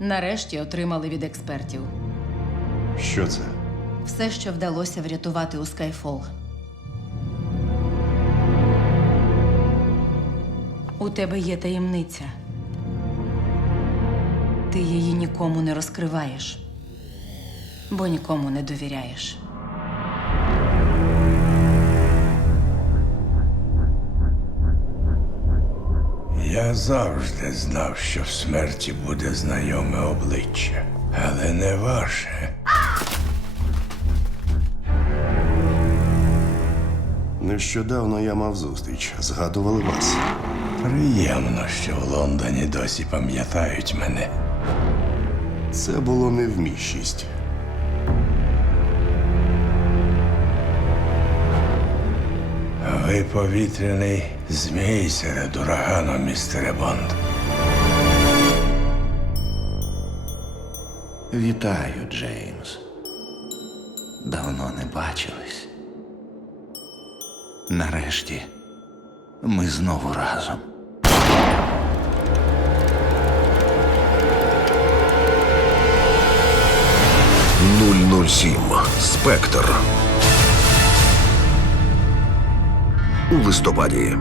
Нарешті отримали від експертів Що це? все, що вдалося врятувати у Скайфол. У тебе є таємниця. Ти її нікому не розкриваєш, бо нікому не довіряєш. Я завжди знав, що в смерті буде знайоме обличчя, але не ваше. Нещодавно я мав зустріч. Згадували вас. Приємно, що в Лондоні досі пам'ятають мене. Це було не в повітряний змій серед урагану, містере Бонд. Вітаю, Джеймс. Давно не бачились. Нарешті ми знову разом. Спектр. У листопаді.